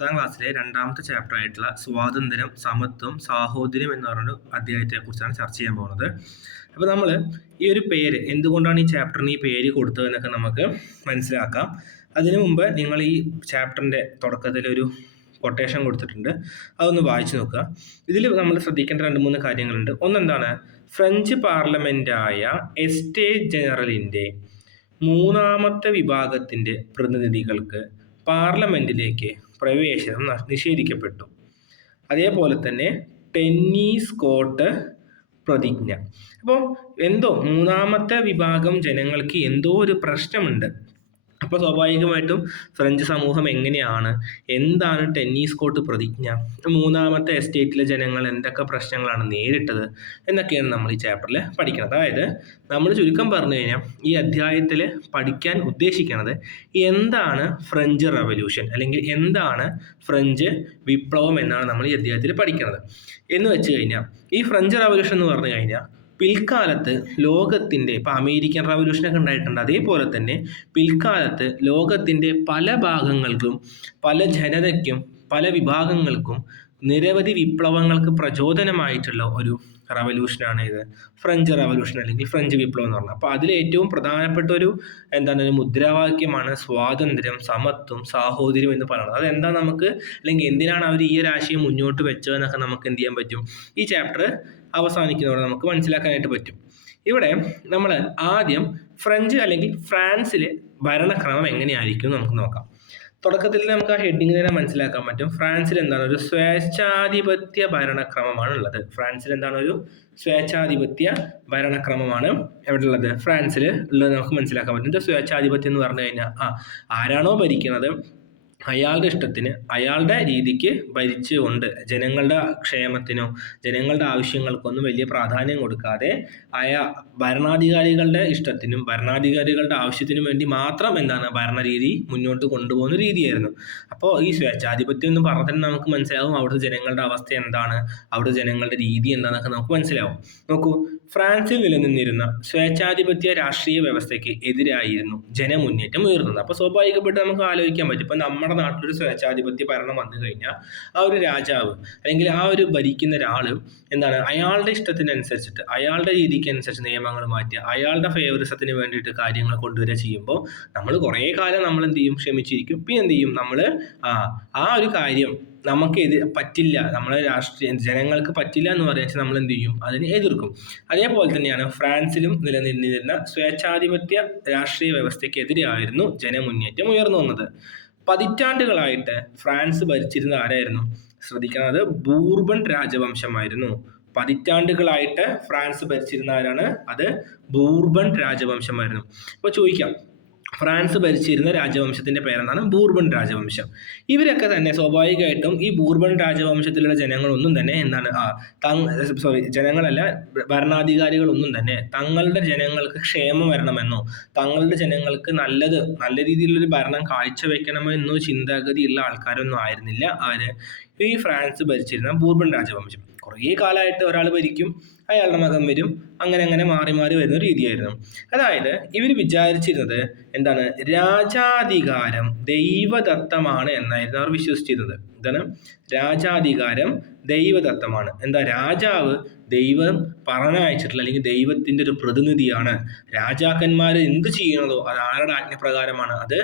10ാം ക്ലാസ്സിലെ രണ്ടാമത്തെ ചാപ്റ്റർ ആയിട്ടുള്ള സ്വാതന്ത്ര്യം, സമത്വം, സാഹോദര്യം എന്ന് പറഞ്ഞൊരു അധ്യായത്തെക്കുറിച്ചാണ് ചർച്ച ചെയ്യാൻ പോകുന്നത്. അപ്പോൾ നമ്മൾ ഈ ഒരു പേര് എന്തുകൊണ്ടാണ് ഈ ചാപ്റ്ററിന് ഈ പേര് കൊടുത്തതെന്നൊക്കെ നമുക്ക് മനസ്സിലാക്കാം. അതിനു മുമ്പ് നിങ്ങൾ ഈ ചാപ്റ്ററിൻ്റെ തുടക്കത്തിൽ ഒരു കൊട്ടേഷൻ കൊടുത്തിട്ടുണ്ട്, അതൊന്ന് വായിച്ചു നോക്കുക. ഇതിൽ നമ്മൾ ശ്രദ്ധിക്കേണ്ട 2-3 കാര്യങ്ങളുണ്ട്. ഒന്നെന്താണ്, ഫ്രഞ്ച് പാർലമെൻറ്റായ എസ്റ്റേറ്റ് ജനറലിൻ്റെ 3ാമത്തെ വിഭാഗത്തിൻ്റെ പ്രതിനിധികൾക്ക് പാർലമെൻറ്റിലേക്ക് പ്രവേശനം നിഷേധിക്കപ്പെട്ടു. അതേപോലെ തന്നെ ടെന്നീസ് കോർട്ട് പ്രതിജ്ഞ. അപ്പോൾ എന്തോ 3ാമത്തെ വിഭാഗം ജനങ്ങൾക്ക് എന്തോ ഒരു പ്രശ്നമുണ്ട്. അപ്പോൾ സ്വാഭാവികമായിട്ടും ഫ്രഞ്ച് സമൂഹം എങ്ങനെയാണ്, എന്താണ് ടെന്നീസ് കോർട്ട് പ്രതിജ്ഞ, 3ാമത്തെ എസ്റ്റേറ്റിലെ ജനങ്ങൾ എന്തൊക്കെ പ്രശ്നങ്ങളാണ് നേരിട്ടത് എന്നൊക്കെയാണ് നമ്മൾ ഈ ചാപ്റ്ററിൽ പഠിക്കുന്നത്. അതായത് നമ്മൾ ചുരുക്കം പറഞ്ഞു കഴിഞ്ഞാൽ ഈ അധ്യായത്തിൽ പഠിക്കാൻ ഉദ്ദേശിക്കുന്നത് എന്താണ് ഫ്രഞ്ച് റവല്യൂഷൻ അല്ലെങ്കിൽ എന്താണ് ഫ്രഞ്ച് വിപ്ലവം എന്നാണ് നമ്മൾ ഈ അധ്യായത്തിൽ പഠിക്കുന്നത്. എന്ന് വെച്ച് കഴിഞ്ഞാൽ ഈ ഫ്രഞ്ച് റവല്യൂഷൻ എന്ന് പറഞ്ഞു കഴിഞ്ഞാൽ പിൽക്കാലത്ത് ലോകത്തിൻ്റെ, ഇപ്പോൾ അമേരിക്കൻ റവല്യൂഷനൊക്കെ ഉണ്ടായിട്ടുണ്ട്, അതേപോലെ തന്നെ പിൽക്കാലത്ത് ലോകത്തിൻ്റെ പല ഭാഗങ്ങൾക്കും പല ജനതയ്ക്കും പല വിഭാഗങ്ങൾക്കും നിരവധി വിപ്ലവങ്ങൾക്ക് പ്രചോദനമായിട്ടുള്ള ഒരു റവല്യൂഷനാണ് ഇത് ഫ്രഞ്ച് റവല്യൂഷൻ അല്ലെങ്കിൽ ഫ്രഞ്ച് വിപ്ലവം എന്ന് പറഞ്ഞത്. അപ്പോൾ അതിൽ ഏറ്റവും പ്രധാനപ്പെട്ട ഒരു മുദ്രാവാക്യമാണ് സ്വാതന്ത്ര്യം, സമത്വം, സാഹോദര്യം എന്ന് പറയുന്നത്. അതെന്താ നമുക്ക്, അല്ലെങ്കിൽ എന്തിനാണ് അവർ ഈ ഒരു ആശയം മുന്നോട്ട് വെച്ചതെന്നൊക്കെ നമുക്ക് എന്ത് ചെയ്യാൻ പറ്റും, ഈ ചാപ്റ്റർ അവസാനിക്കുന്നതോടെ നമുക്ക് മനസ്സിലാക്കാനായിട്ട് പറ്റും. ഇവിടെ നമ്മൾ ആദ്യം ഫ്രഞ്ച് അല്ലെങ്കിൽ ഫ്രാൻസിലെ ഭരണക്രമം എങ്ങനെയായിരിക്കും നമുക്ക് നോക്കാം. തുടക്കത്തിൽ നമുക്ക് ആ ഹെഡിങ് തന്നെ മനസ്സിലാക്കാൻ പറ്റും. ഫ്രാൻസിൽ എന്താണ്, ഒരു സ്വേച്ഛാധിപത്യ ഭരണക്രമമാണ് ഉള്ളത്. ഫ്രാൻസിൽ എന്താണ്, ഒരു സ്വേച്ഛാധിപത്യ ഭരണക്രമമാണ് എവിടെ ഉള്ളത്, ഫ്രാൻസിൽ ഉള്ളത് നമുക്ക് മനസ്സിലാക്കാൻ പറ്റും. ഇത് സ്വേച്ഛാധിപത്യം എന്ന് പറഞ്ഞു കഴിഞ്ഞാൽ ആരാണോ ഭരിക്കുന്നത് അയാളുടെ ഇഷ്ടത്തിന് അയാളുടെ രീതിക്ക് ഭരിച്ചുകൊണ്ട് ജനങ്ങളുടെ ക്ഷേമത്തിനോ ജനങ്ങളുടെ ആവശ്യങ്ങൾക്കൊന്നും വലിയ പ്രാധാന്യം കൊടുക്കാതെ ഭരണാധികാരികളുടെ ഇഷ്ടത്തിനും ഭരണാധികാരികളുടെ ആവശ്യത്തിനും വേണ്ടി മാത്രം ഭരണരീതി മുന്നോട്ട് കൊണ്ടുപോകുന്ന രീതിയായിരുന്നു. അപ്പോൾ ഈ സ്വേച്ഛാധിപത്യം എന്ന് പറഞ്ഞാൽ തന്നെ നമുക്ക് മനസ്സിലാവും അവിടുത്തെ ജനങ്ങളുടെ അവസ്ഥ എന്താണ്, അവിടുത്തെ ജനങ്ങളുടെ രീതി എന്താണെന്നൊക്കെ നമുക്ക് മനസ്സിലാവും. നോക്കൂ, ഫ്രാൻസിൽ നിലനിന്നിരുന്ന സ്വേച്ഛാധിപത്യ രാഷ്ട്രീയ വ്യവസ്ഥയ്ക്ക് എതിരായിരുന്നു ജനമുന്നേറ്റം ഉയർന്നത്. അപ്പോൾ സ്വാഭാവികമായിട്ട് നമുക്ക് ആലോചിക്കാൻ പറ്റും, ഇപ്പം നമ്മുടെ നാട്ടിലൊരു സ്വേച്ഛാധിപത്യ ഭരണം വന്നു കഴിഞ്ഞാൽ ആ ഒരു രാജാവ് അല്ലെങ്കിൽ ആ ഒരു ഭരിക്കുന്ന ഒരാൾ അയാളുടെ ഇഷ്ടത്തിനനുസരിച്ചിട്ട് അയാളുടെ രീതിക്ക് അനുസരിച്ച് നിയമങ്ങൾ മാറ്റി അയാളുടെ ഫേവറിസത്തിന് വേണ്ടിയിട്ട് കാര്യങ്ങൾ കൊണ്ടുവരിക ചെയ്യുമ്പോൾ നമ്മൾ കുറേ കാലം നമ്മൾ എന്ത് ചെയ്യും, ക്ഷമിച്ചിരിക്കും. പിന്നെ എന്ത് ചെയ്യും, നമ്മൾ ആ ഒരു കാര്യം നമുക്ക് പറ്റില്ല, നമ്മളെ ജനങ്ങൾക്ക് പറ്റില്ല എന്ന് പറയാൻ നമ്മൾ എന്ത് ചെയ്യും, അതിനെ എതിർക്കും. അതേപോലെ തന്നെയാണ് ഫ്രാൻസിലും നിലനിന്നിരുന്ന സ്വേച്ഛാധിപത്യ രാഷ്ട്രീയ വ്യവസ്ഥയ്ക്കെതിരെയായിരുന്നു ജനമുന്നേറ്റം ഉയർന്നു വന്നത്. പതിറ്റാണ്ടുകളായിട്ട് ഫ്രാൻസ് ഭരിച്ചിരുന്ന ആരായിരുന്നു, ശ്രദ്ധിക്കുന്നത്, ബൂർബൺ രാജവംശമായിരുന്നു. പതിറ്റാണ്ടുകളായിട്ട് ഫ്രാൻസ് ഭരിച്ചിരുന്ന ആരാണ്, അത് ബൂർബൺ രാജവംശമായിരുന്നു. ഇപ്പോൾ ചോദിക്കാം, ഫ്രാൻസ് ഭരിച്ചിരുന്ന രാജവംശത്തിന്റെ പേരെന്താണ്, ബൂർബൺ രാജവംശം. ഇവരൊക്കെ തന്നെ സ്വാഭാവികമായിട്ടും ഈ ബൂർബൺ രാജവംശത്തിലുള്ള ജനങ്ങളൊന്നും തന്നെ ജനങ്ങളല്ല, ഭരണാധികാരികളൊന്നും തന്നെ തങ്ങളുടെ ജനങ്ങൾക്ക് ക്ഷേമം വരണമെന്നോ തങ്ങളുടെ ജനങ്ങൾക്ക് നല്ല രീതിയിലൊരു ഭരണം കാഴ്ചവെക്കണമെന്നോ ചിന്താഗതിയുള്ള ആൾക്കാരൊന്നും ആയിരുന്നില്ല ഈ ഫ്രാൻസ് ഭരിച്ചിരുന്ന ബൂർബൺ രാജവംശം. കുറേ കാലമായിട്ട് ഒരാൾ ഭരിക്കും, അയാളുടെ മകൻ വരും, അങ്ങനെ മാറി മാറി വരുന്ന രീതിയായിരുന്നു. അതായത് ഇവർ വിചാരിച്ചിരുന്നത് രാജാധികാരം ദൈവദത്തമാണ് എന്നായിരുന്നു അവർ വിശ്വസിച്ചിരുന്നത്. രാജാധികാരം ദൈവദത്തമാണ്. രാജാവ് ദൈവം പറഞ്ഞയച്ചിട്ടുള്ള അല്ലെങ്കിൽ ദൈവത്തിന്റെ ഒരു പ്രതിനിധിയാണ്. രാജാക്കന്മാർ എന്ത് ചെയ്യണതോ അത് ആരുടെ ആജ്ഞപ്രകാരമാണ്, അത്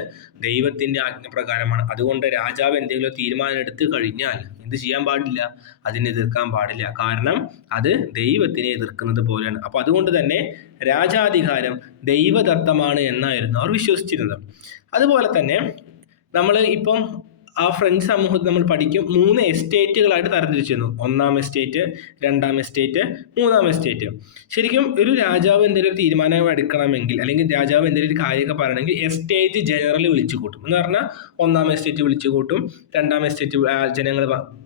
ദൈവത്തിന്റെ ആജ്ഞപ്രകാരമാണ്. അതുകൊണ്ട് രാജാവ് എന്തെങ്കിലും തീരുമാനം എടുത്തു കഴിഞ്ഞാൽ എന്ത് ചെയ്യാൻ പാടില്ല, അതിനെ എതിർക്കാൻ പാടില്ല. കാരണം അത് ദൈവത്തിനെ എതിർക്കുന്നത് പോലെയാണ്. അപ്പൊ അതുകൊണ്ട് തന്നെ രാജാധികാരം ദൈവദത്തമാണ് എന്നായിരുന്നു അവർ വിശ്വസിച്ചിരുന്നത്. അതുപോലെ തന്നെ നമ്മൾ ഇപ്പം ആ ഫ്രഞ്ച് സമൂഹത്തിൽ നമ്മൾ പഠിക്കും 3 എസ്റ്റേറ്റുകളായിട്ട് തരംതിരിച്ചിരുന്നു. 1ാം എസ്റ്റേറ്റ്, 2ാം എസ്റ്റേറ്റ്, 3ാം എസ്റ്റേറ്റ്. ശരിക്കും ഒരു രാജാവ് എന്തെങ്കിലും ഒരു തീരുമാനം എടുക്കണമെങ്കിൽ അല്ലെങ്കിൽ രാജാവ് എന്തെങ്കിലും ഒരു കാര്യമൊക്കെ പറയണമെങ്കിൽ എസ്റ്റേറ്റ് ജനറൽ വിളിച്ചു കൂട്ടും. എന്ന് പറഞ്ഞാൽ 1ാം എസ്റ്റേറ്റ് വിളിച്ചു കൂട്ടും, 2ാം എസ്റ്റേറ്റ്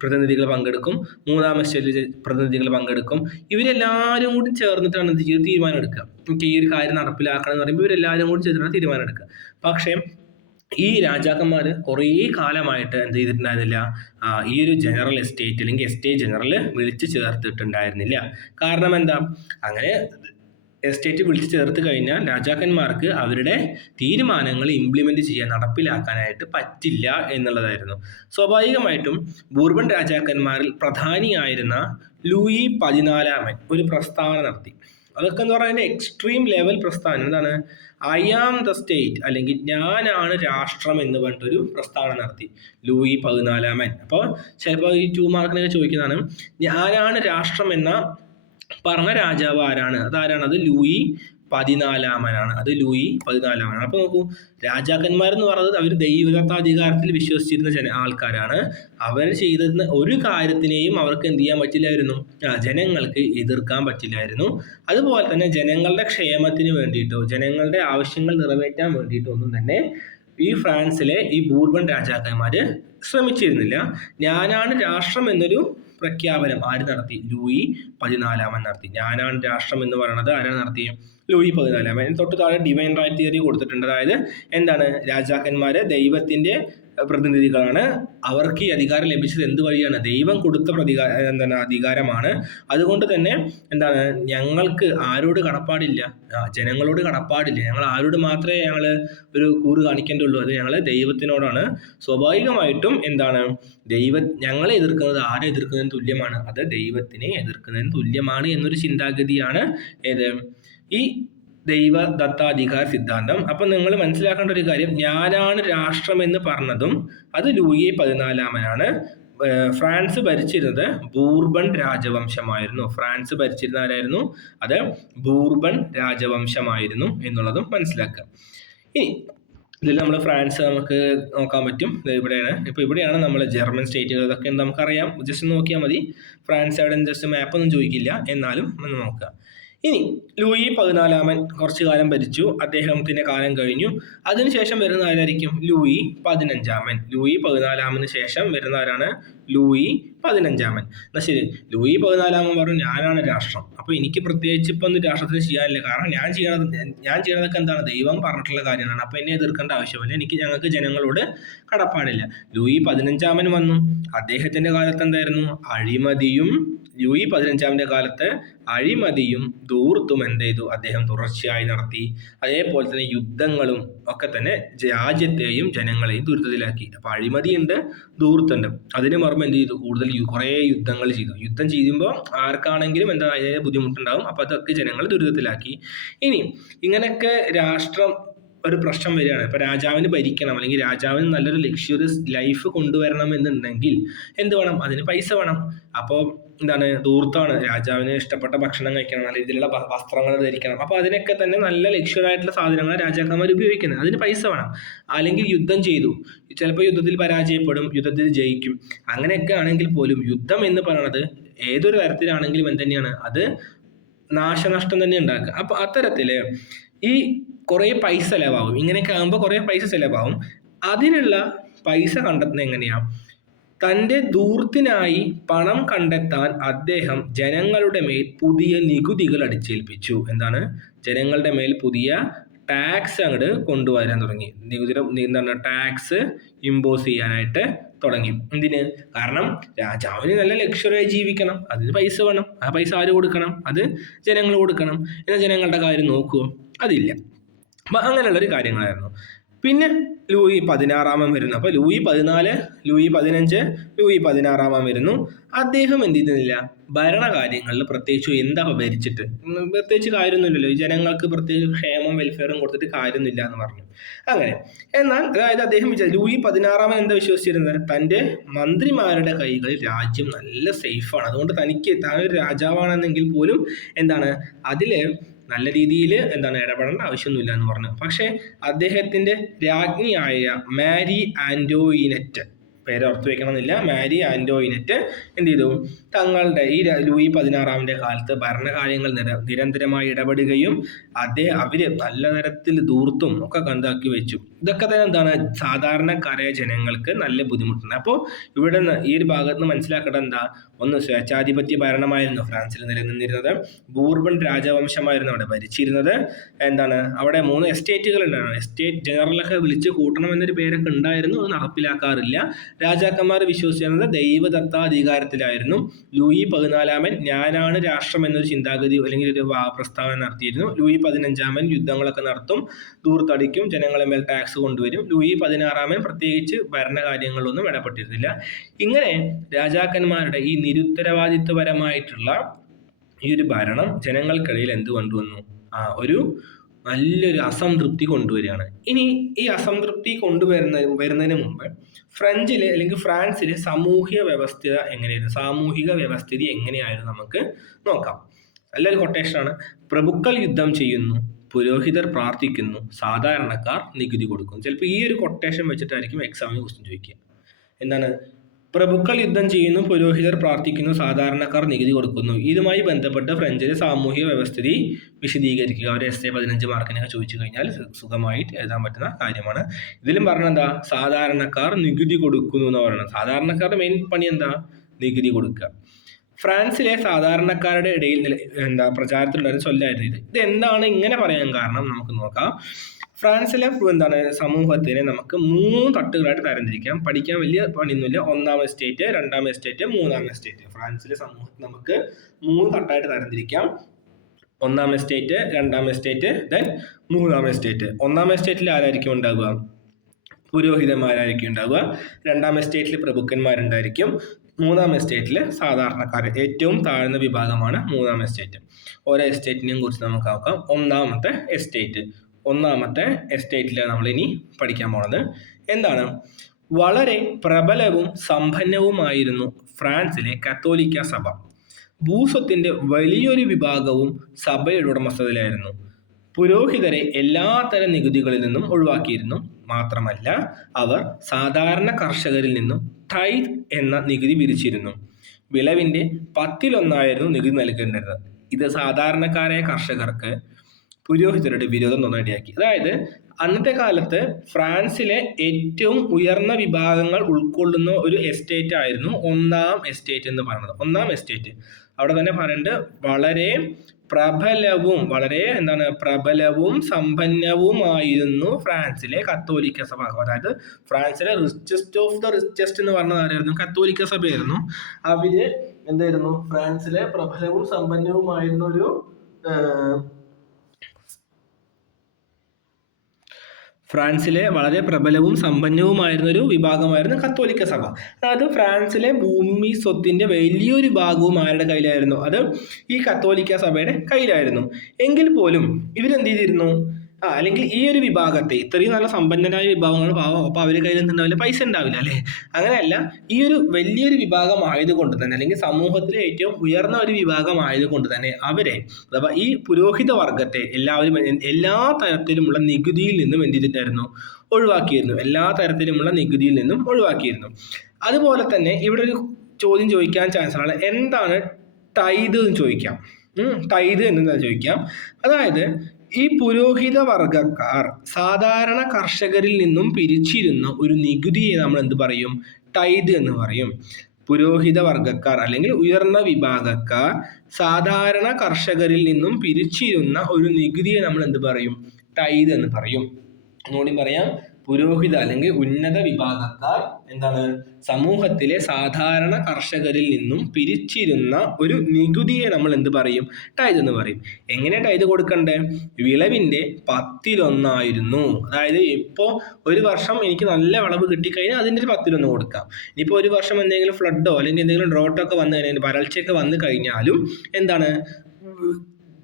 പ്രതിനിധികൾ പങ്കെടുക്കും, 3ാം എസ്റ്റേറ്റ് പ്രതിനിധികൾ പങ്കെടുക്കും. ഇവരെല്ലാവരും കൂടി ചേർന്നിട്ടാണ് തീരുമാനം എടുക്കുക. ഈ ഒരു കാര്യം നടപ്പിലാക്കണം എന്ന് പറയുമ്പോൾ ഇവരെല്ലാവരും കൂടി ചേർന്നിട്ടാണ് തീരുമാനം എടുക്കുക. പക്ഷേ ഈ രാജാക്കന്മാർ കുറേ കാലമായിട്ട് എന്ത് ചെയ്തിട്ടുണ്ടായിരുന്നില്ല, ഈ ഒരു ജനറൽ എസ്റ്റേറ്റ് അല്ലെങ്കിൽ എസ്റ്റേറ്റ് ജനറൽ വിളിച്ചു ചേർത്തിട്ടുണ്ടായിരുന്നില്ല. കാരണം എന്താ, അങ്ങനെ എസ്റ്റേറ്റ് വിളിച്ച് ചേർത്ത് കഴിഞ്ഞാൽ രാജാക്കന്മാർക്ക് അവരുടെ തീരുമാനങ്ങൾ ഇംപ്ലിമെന്റ് ചെയ്യാൻ നടപ്പിലാക്കാനായിട്ട് പറ്റില്ല എന്നുള്ളതായിരുന്നു. സ്വാഭാവികമായിട്ടും ബൂർബൺ രാജാക്കന്മാരിൽ പ്രധാനിയായിരുന്ന ലൂയി 14 ഒരു പ്രസ്താവന നടത്തി. അതൊക്കെ എന്ന് പറഞ്ഞാൽ എക്സ്ട്രീം ലെവൽ പ്രസ്താവന. എന്താണ്? ഐ ആം ദ സ്റ്റേറ്റ്, അല്ലെങ്കിൽ ഞാനാണ് രാഷ്ട്രം എന്ന് പറഞ്ഞിട്ടൊരു പ്രസ്താവന നടത്തി ലൂയി 14. അപ്പോൾ ചിലപ്പോൾ ഈ 2 മാർക്കിനൊക്കെ ചോദിക്കുന്നതാണ്, ഞാനാണ് രാഷ്ട്രം എന്ന പറഞ്ഞ രാജാവ് ആരാണ്? അത് ലൂയി 14 അത് ലൂയി 14. അപ്പൊ നോക്കൂ, രാജാക്കന്മാരെന്ന് പറയുന്നത് അവർ ദൈവദത്ത അധികാരത്തിൽ വിശ്വസിച്ചിരുന്ന ആൾക്കാരാണ്. അവർ ചെയ്തിരുന്ന ഒരു കാര്യത്തിനെയും അവർക്ക് എന്ത് ചെയ്യാൻ പറ്റില്ലായിരുന്നു? ജനങ്ങൾക്ക് എതിർക്കാൻ പറ്റില്ലായിരുന്നു. അതുപോലെ തന്നെ ജനങ്ങളുടെ ക്ഷേമത്തിന് വേണ്ടിയിട്ടോ ജനങ്ങളുടെ ആവശ്യങ്ങൾ നിറവേറ്റാൻ വേണ്ടിയിട്ടോ ഒന്നും തന്നെ ഈ ഫ്രാൻസിലെ ഈ ബൂർബൺ രാജാക്കന്മാര് ശ്രമിച്ചിരുന്നില്ല. ഞാനാണ് രാഷ്ട്രം എന്നൊരു പ്രഖ്യാപനം ആര് നടത്തി? ലൂയി 14 നടത്തി. ഞാനാണ് രാഷ്ട്രം എന്ന് പറയുന്നത് ആരാണ് നടത്തി? ലൂയി 14. തൊട്ട് താഴെ ഡിവൈൻ റൈറ്റ് തിയറി കൊടുത്തിട്ടുണ്ട്. അതായത് എന്താണ്? രാജാക്കന്മാര് ദൈവത്തിന്റെ പ്രതിനിധികളാണ്. അവർക്ക് ഈ അധികാരം ലഭിച്ചത് എന്ത് വഴിയാണ്? ദൈവം കൊടുത്ത അധികാരമാണ്. അതുകൊണ്ട് തന്നെ എന്താണ്, ഞങ്ങൾക്ക് ആരോട് കടപ്പാടില്ല? ജനങ്ങളോട് കടപ്പാടില്ല. ഞങ്ങൾ ആരോട് മാത്രമേ ഞങ്ങൾ ഒരു കൂറ് കാണിക്കേണ്ടുള്ളൂ? അത് ഞങ്ങൾ ദൈവത്തിനോടാണ്. സ്വാഭാവികമായിട്ടും എന്താണ്, ഞങ്ങളെ എതിർക്കുന്നത് ആരെ എതിർക്കുന്നതിന് തുല്യമാണ്? അത് ദൈവത്തിനെ എതിർക്കുന്നതിന് തുല്യമാണ് എന്നൊരു ചിന്താഗതിയാണ് ഏത്? ഈ ദൈവദത്താധികാര സിദ്ധാന്തം. അപ്പം നിങ്ങൾ മനസ്സിലാക്കേണ്ട ഒരു കാര്യം, ഞാനാണ് രാഷ്ട്രം എന്ന് പറഞ്ഞതും അത് ലൂയി 14 ഫ്രാൻസ് ഭരിച്ചിരുന്നത് ബൂർബൺ രാജവംശമായിരുന്നു. ഫ്രാൻസ് ഭരിച്ചിരുന്ന ആരായിരുന്നു? അത് ബൂർബൺ രാജവംശമായിരുന്നു എന്നുള്ളതും മനസ്സിലാക്കുക. ഇനി ഇതിൽ നമ്മൾ ഫ്രാൻസ് നമുക്ക് നോക്കാൻ പറ്റും. ഇവിടെയാണ്. ഇപ്പോൾ ഇവിടെയാണ് നമ്മൾ ജർമ്മൻ സ്റ്റേറ്റുകൾ, ഇതൊക്കെ നമുക്കറിയാം. ജസ്റ്റ് നോക്കിയാൽ മതി. ഫ്രാൻസ് അവിടെ ജസ്റ്റ് മാപ്പൊന്നും ചോദിക്കില്ല, എന്നാലും ഒന്ന് നോക്കുക. ഇനി ലൂയി 14 കുറച്ചു കാലം ഭരിച്ചു. അദ്ദേഹത്തിന്റെ കാലം കഴിഞ്ഞു. അതിനുശേഷം വരുന്ന ആരായിരിക്കും? ലൂയി 15. ലൂയി 14 ശേഷം വരുന്ന ആരാണ്? ലൂയി 15. എന്നാ ശരി, ലൂയി 14 പറഞ്ഞു ഞാനാണ് രാഷ്ട്രം. അപ്പൊ എനിക്ക് പ്രത്യേകിച്ച് ഇപ്പൊ ഒന്നും രാഷ്ട്രത്തിന് ചെയ്യാനില്ല. കാരണം ഞാൻ ചെയ്യണതൊക്കെ എന്താണ്? ദൈവം പറഞ്ഞിട്ടുള്ള കാര്യങ്ങളാണ്. അപ്പൊ എന്നെ എതിർക്കേണ്ട ആവശ്യമില്ല. ഞങ്ങൾക്ക് ജനങ്ങളോട് കടപ്പാടില്ല. ലൂയി 15 വന്നു. അദ്ദേഹത്തിന്റെ കാലത്ത് എന്തായിരുന്നു? അഴിമതിയും. ലൂയി 15 കാലത്ത് അഴിമതിയും ധൂർത്തും എന്ത് ചെയ്തു? അദ്ദേഹം തുടർച്ചയായി നടത്തി. അതേപോലെ തന്നെ യുദ്ധങ്ങളും ഒക്കെ തന്നെ രാജ്യത്തെയും ജനങ്ങളെയും ദുരിതത്തിലാക്കി. അപ്പൊ അഴിമതിയുണ്ട്, ധൂർത്തുണ്ട്. അതിന് മറുപടി എന്ത് ചെയ്തു? കൂടുതൽ കുറേ യുദ്ധങ്ങൾ ചെയ്തു. യുദ്ധം ചെയ്യുമ്പോൾ ആർക്കാണെങ്കിലും എന്താ അതിന് ബുദ്ധിമുട്ടുണ്ടാവും. അപ്പൊ അതൊക്കെ ജനങ്ങൾ ദുരിതത്തിലാക്കി. ഇനി ഇങ്ങനെയൊക്കെ രാഷ്ട്രം ഒരു പ്രശ്നം വരികയാണ്. ഇപ്പൊ രാജാവിന് ഭരിക്കണം, അല്ലെങ്കിൽ രാജാവിന് നല്ലൊരു ലക്ഷറിയസ് ലൈഫ് കൊണ്ടുവരണം എന്നുണ്ടെങ്കിൽ എന്ത് വേണം? അതിന് പൈസ വേണം. അപ്പോൾ എന്താണ്? ധൂർത്താണ്. രാജാവിന് ഇഷ്ടപ്പെട്ട ഭക്ഷണം കഴിക്കണം, നല്ല രീതിയിലുള്ള വസ്ത്രങ്ങൾ ധരിക്കണം. അപ്പൊ അതിനൊക്കെ തന്നെ നല്ല ലക്ഷറി ആയിട്ടുള്ള സാധനങ്ങൾ രാജാക്കന്മാർ ഉപയോഗിക്കുന്നത്. അതിന് പൈസ വേണം. അല്ലെങ്കിൽ യുദ്ധം ചെയ്തു, ചിലപ്പോൾ യുദ്ധത്തിൽ പരാജയപ്പെടും, യുദ്ധത്തിൽ ജയിക്കും. അങ്ങനെയൊക്കെ ആണെങ്കിൽ പോലും യുദ്ധം എന്ന് പറയുന്നത് ഏതൊരു തരത്തിലാണെങ്കിലും എന്തുതന്നെയാണ്? അത് നാശനഷ്ടം തന്നെ ഉണ്ടാക്കുക. അപ്പൊ അത്തരത്തില് ഈ കുറേ പൈസ ചിലവാകും. ഇങ്ങനെയൊക്കെ ആകുമ്പോൾ കുറേ പൈസ ചിലവാകും. അതിനുള്ള പൈസ കണ്ടെത്തുന്നത് എങ്ങനെയാ? തൻ്റെ ധൂർത്തിനായി പണം കണ്ടെത്താൻ അദ്ദേഹം ജനങ്ങളുടെ മേൽ പുതിയ നികുതികൾ അടിച്ചേൽപ്പിച്ചു. എന്താണ്? ജനങ്ങളുടെ മേൽ പുതിയ ടാക്സ് അങ്ങോട്ട് കൊണ്ടുവരാൻ തുടങ്ങി. എന്താണ്? ടാക്സ് ഇമ്പോസ് ചെയ്യാനായിട്ട് തുടങ്ങി. എന്തിന്? കാരണം രാജാവിന് നല്ല ലക്ഷറിയായി ജീവിക്കണം, അതിന് പൈസ വേണം. ആ പൈസ ആര് കൊടുക്കണം? അത് ജനങ്ങൾ കൊടുക്കണം. എന്നാൽ ജനങ്ങളുടെ കാര്യം നോക്കുമോ? അതില്ല. അപ്പം അങ്ങനെയുള്ളൊരു കാര്യങ്ങളായിരുന്നു. പിന്നെ ലൂയി 16 വരുന്നു. അപ്പോൾ ലൂയി 14, ലൂയി 15, ലൂയി 16 വരുന്നു. അദ്ദേഹം എന്ത് ചെയ്തില്ല? ഭരണകാര്യങ്ങളിൽ പ്രത്യേകിച്ച് എന്താ ഭരിച്ചിട്ട് പ്രത്യേകിച്ച് കാര്യമൊന്നുമില്ലല്ലോ. ഈ ജനങ്ങൾക്ക് പ്രത്യേകിച്ച് ക്ഷേമം വെൽഫെയറും കൊടുത്തിട്ട് കാര്യമൊന്നുമില്ല എന്ന് പറഞ്ഞു. അങ്ങനെ എന്നാൽ അതായത് അദ്ദേഹം ലൂയി 16 എന്താ വിശ്വസിച്ചിരുന്നത്? തൻ്റെ മന്ത്രിമാരുടെ കൈകളിൽ രാജ്യം നല്ല സേഫാണ്. അതുകൊണ്ട് താൻ ഒരു രാജാവാണെന്നെങ്കിൽ പോലും എന്താണ് അതില് നല്ല രീതിയിൽ ഇടപെടേണ്ട ആവശ്യമൊന്നുമില്ല എന്ന് പറഞ്ഞു. പക്ഷേ അദ്ദേഹത്തിന്റെ രാജ്ഞിയായ മാരി ആന്റോയിനറ്റ്, പേര് ഓർത്ത് വെക്കണമെന്നില്ല, മാരി ആന്റോയിനറ്റ് എന്ത് ചെയ്തു? തങ്ങളുടെ ഈ ലൂയി 16 കാലത്ത് ഭരണകാര്യങ്ങൾ നിരന്തരമായി ഇടപെടുകയും അവര് നല്ല തരത്തിൽ ധൂർത്തും ഒക്കെ കണ്ടാക്കി വെച്ചു. ഇതൊക്കെ തന്നെ എന്താണ് സാധാരണക്കാരായ ജനങ്ങൾക്ക് നല്ല ബുദ്ധിമുട്ടുണ്ട്. അപ്പോൾ ഇവിടെ ഈ ഒരു ഭാഗത്ത് നിന്ന് മനസ്സിലാക്കേണ്ടത് എന്താ? ഒന്ന്, സ്വേച്ഛാധിപത്യ ഭരണമായിരുന്നു ഫ്രാൻസിൽ നിലനിന്നിരുന്നത്. ബൂർബൺ രാജവംശമായിരുന്നു അവിടെ ഭരിച്ചിരുന്നത്. എന്താണ് അവിടെ 3 എസ്റ്റേറ്റുകൾ ഉണ്ടായിരുന്നു. എസ്റ്റേറ്റ് ജനറലൊക്കെ വിളിച്ച് കൂട്ടണമെന്നൊരു പേരൊക്കെ ഉണ്ടായിരുന്നു, അത് നടപ്പിലാക്കാറില്ല. രാജാക്കന്മാർ വിശ്വസിച്ചിരുന്നത് ദൈവദത്താധികാരത്തിലായിരുന്നു. ലൂയി 14 ഞാനാണ് രാഷ്ട്രം എന്നൊരു ചിന്താഗതി അല്ലെങ്കിൽ ഒരു പ്രസ്താവന നടത്തിയിരുന്നു. ലൂയി 15 യുദ്ധങ്ങളൊക്കെ നടത്തും, ദൂർത്തടിക്കും, ജനങ്ങളെ മേൽ ടാക്സ് കൊണ്ടുവരും. ലൂയി 16 പ്രത്യേകിച്ച് ഭരണകാര്യങ്ങളിലൊന്നും ഇടപെട്ടിരുന്നില്ല. ഇങ്ങനെ രാജാക്കന്മാരുടെ ഈ നിരുത്തരവാദിത്വപരമായിട്ടുള്ള ഈ ഒരു ഭരണം ജനങ്ങൾക്കിടയിൽ എന്ത് കൊണ്ടുവന്നു? ഒരു നല്ലൊരു അസംതൃപ്തി കൊണ്ടുവരികയാണ്. ഇനി ഈ അസംതൃപ്തി വരുന്നതിന് മുമ്പ് ഫ്രഞ്ചിലെ അല്ലെങ്കിൽ ഫ്രാൻസിലെ സാമൂഹിക വ്യവസ്ഥിതി എങ്ങനെയായിരുന്നു നമുക്ക് നോക്കാം. നല്ലൊരു കൊട്ടേഷനാണ്. പ്രഭുക്കൾ യുദ്ധം ചെയ്യുന്നു, പുരോഹിതർ പ്രാർത്ഥിക്കുന്നു, സാധാരണക്കാർ നികുതി കൊടുക്കുന്നു. ചിലപ്പോൾ ഈ ഒരു കൊട്ടേഷൻ വെച്ചിട്ടായിരിക്കും എക്സാമിന് ക്വസ്റ്റ്യൻ ചോദിക്കുക. എന്താണ്? പ്രഭുക്കൾ യുദ്ധം ചെയ്യുന്നു, പുരോഹിതർ പ്രാർത്ഥിക്കുന്നു, സാധാരണക്കാർ നികുതി കൊടുക്കുന്നു. ഇതുമായി ബന്ധപ്പെട്ട് ഫ്രഞ്ചിലെ സാമൂഹിക വ്യവസ്ഥിതി വിശദീകരിക്കുക. ഒരു എസ്സേ 15 മാർക്കിനൊക്കെ ചോദിച്ചു കഴിഞ്ഞാൽ സുഖമായിട്ട് എഴുതാൻ പറ്റുന്ന കാര്യമാണ്. ഇതിലും പറഞ്ഞെന്താ? സാധാരണക്കാർ നികുതി കൊടുക്കുന്നു എന്ന് പറയുന്നത്. സാധാരണക്കാരുടെ മെയിൻ പണി എന്താ? നികുതി കൊടുക്കുക. ഫ്രാൻസിലെ സാധാരണക്കാരുടെ ഇടയിൽ പ്രചാരത്തിലുള്ള ഒരു ചൊല്ലായിരുന്നു ഇത്. ഇതെന്താണ് ഇങ്ങനെ പറയാൻ കാരണം നമുക്ക് നോക്കാം. ഫ്രാൻസിലെ സമൂഹത്തിനെ നമുക്ക് 3 തട്ടുകളായിട്ട് തരംതിരിക്കാം. പഠിക്കാൻ വലിയ പണിയൊന്നുമില്ല. 1ാം എസ്റ്റേറ്റ്, 2ാം എസ്റ്റേറ്റ്, 3ാം എസ്റ്റേറ്റ്. ഫ്രാൻസിലെ സമൂഹത്തെ നമുക്ക് 3 തട്ടായിട്ട് തരംതിരിക്കാം. 1ാം എസ്റ്റേറ്റ്, 2ാം എസ്റ്റേറ്റ്, ദെൻ 3ാം എസ്റ്റേറ്റ്. 1ാം എസ്റ്റേറ്റിൽ ആരായിരിക്കും ഉണ്ടാവുക? പുരോഹിതന്മാരായിരിക്കും ഉണ്ടാവുക. 2ാം എസ്റ്റേറ്റിൽ പ്രഭുക്കന്മാരുണ്ടായിരിക്കും. 3ാം എസ്റ്റേറ്റിൽ സാധാരണക്കാർ. ഏറ്റവും താഴ്ന്ന വിഭാഗമാണ് 3ാം എസ്റ്റേറ്റ്. ഓരോ എസ്റ്റേറ്റിനെയും കുറിച്ച് നമുക്ക് നോക്കാം. 1ാമത്തെ എസ്റ്റേറ്റിലാണ് നമ്മൾ ഇനി പഠിക്കാൻ പോകുന്നത്. എന്താണ്? വളരെ പ്രബലവും സമ്പന്നവുമായിരുന്നു ഫ്രാൻസിലെ കത്തോലിക്ക സഭ. ഭൂസ്വത്തിന്റെ വലിയൊരു വിഭാഗവും സഭയുടെ ഉടമസ്ഥതയിലായിരുന്നു. പുരോഹിതരെ എല്ലാത്തരം നികുതികളിൽ നിന്നും ഒഴിവാക്കിയിരുന്നു. മാത്രമല്ല, അവർ സാധാരണ കർഷകരിൽ നിന്നും ടൈത് എന്ന നികുതി പിരിച്ചിരുന്നു. വിളവിന്റെ 10% നികുതി നൽകേണ്ടത്. ഇത് സാധാരണക്കാരായ കർഷകർക്ക് പുരോഹിതരുടെ വിരോധം തോന്നാനിടയാക്കി. അതായത് അന്നത്തെ കാലത്ത് ഫ്രാൻസിലെ ഏറ്റവും ഉയർന്ന വിഭാഗങ്ങൾ ഉൾക്കൊള്ളുന്ന ഒരു എസ്റ്റേറ്റ് ആയിരുന്നു 1ാം എസ്റ്റേറ്റ് എന്ന് പറയുന്നത്. 1ാം എസ്റ്റേറ്റ് അവിടെ തന്നെ പറയുന്നത് വളരെ പ്രബലവും സമ്പന്നവുമായിരുന്നു ഫ്രാൻസിലെ കത്തോലിക്ക സഭ. അതായത് ഫ്രാൻസിലെ റിച്ചസ്റ്റ് ഓഫ് ദ റിച്ചസ്റ്റ് എന്ന് പറഞ്ഞത് ആരായിരുന്നു? കത്തോലിക്ക സഭയായിരുന്നു. അവര് എന്തായിരുന്നു? ഫ്രാൻസിലെ പ്രബലവും സമ്പന്നവുമായിരുന്ന ഒരു ഫ്രാൻസിലെ വളരെ പ്രബലവും സമ്പന്നവുമായിരുന്ന ഒരു വിഭാഗമായിരുന്നു കത്തോലിക്ക സഭ. അതായത് ഫ്രാൻസിലെ ഭൂമി സ്വത്തിന്റെ വലിയൊരു ഭാഗവും ആരുടെ കയ്യിലായിരുന്നു? അത് ഈ കത്തോലിക്ക സഭയുടെ കയ്യിലായിരുന്നു. എങ്കിൽ പോലും ഇവരെന്ത് ചെയ്തിരുന്നു? അല്ലെങ്കിൽ ഈ ഒരു വിഭാഗത്തെ, ഇത്രയും നല്ല സമ്പന്നരായ വിഭാഗങ്ങൾ പാവം, അപ്പോൾ അവരുടെ കയ്യിൽ എന്തുണ്ടാവില്ല? പൈസ ഉണ്ടാവില്ല അല്ലേ? അങ്ങനെയല്ല, ഈ ഒരു വലിയൊരു വിഭാഗം ആയതുകൊണ്ട് തന്നെ, അല്ലെങ്കിൽ സമൂഹത്തിലെ ഏറ്റവും ഉയർന്ന ഒരു വിഭാഗം ആയതുകൊണ്ട് തന്നെ അവരെ, അഥവാ ഈ പുരോഹിത വർഗത്തെ എല്ലാവരും എല്ലാ തരത്തിലുമുള്ള നികുതിയിൽ നിന്നും എന്ത് ചെയ്തിട്ടായിരുന്നു? ഒഴിവാക്കിയിരുന്നു. എല്ലാ തരത്തിലുമുള്ള നികുതിയിൽ നിന്നും ഒഴിവാക്കിയിരുന്നു. അതുപോലെ തന്നെ ഇവിടെ ഒരു ചോദ്യം ചോദിക്കാൻ ചാൻസ് ആണ്. എന്താണ് ടൈത് എന്ന് ചോദിക്കാം. ടൈത് എന്താ ചോദിക്കാം. അതായത് ഈ പുരോഹിത വർഗക്കാർ സാധാരണ കർഷകരിൽ നിന്നും പിരിച്ചിരുന്ന ഒരു നികുതിയെ നമ്മൾ എന്ത് പറയും? ടൈത് എന്ന് പറയും. പുരോഹിത വർഗക്കാർ അല്ലെങ്കിൽ ഉയർന്ന വിഭാഗക്കാർ സാധാരണ കർഷകരിൽ നിന്നും പിരിച്ചിരുന്ന ഒരു നികുതിയെ നമ്മൾ എന്ത് പറയും? ടൈത് എന്ന് പറയും. ഒന്നുകൂടി പറയാം. പുരോഹിത അല്ലെങ്കിൽ ഉന്നത വിഭാഗക്കാർ എന്താണ്? സമൂഹത്തിലെ സാധാരണ കർഷകരിൽ നിന്നും പിരിച്ചിരുന്ന ഒരു നികുതിയെ നമ്മൾ എന്ത് പറയും? ടൈത് എന്ന് പറയും. എങ്ങനെ ടൈത് കൊടുക്കണ്ടേ? വിളവിന്റെ 10% അതായത് ഇപ്പോൾ ഒരു വർഷം എനിക്ക് നല്ല വിളവ് കിട്ടിക്കഴിഞ്ഞാൽ അതിൻ്റെ ഒരു 10% കൊടുക്കാം. ഇനിയിപ്പോൾ ഒരു വർഷം എന്തെങ്കിലും ഫ്ലഡോ അല്ലെങ്കിൽ എന്തെങ്കിലും ഡ്രോട്ടൊക്കെ വന്നു കഴിഞ്ഞാൽ, വരൾച്ചയൊക്കെ വന്നു കഴിഞ്ഞാലും എന്താണ്,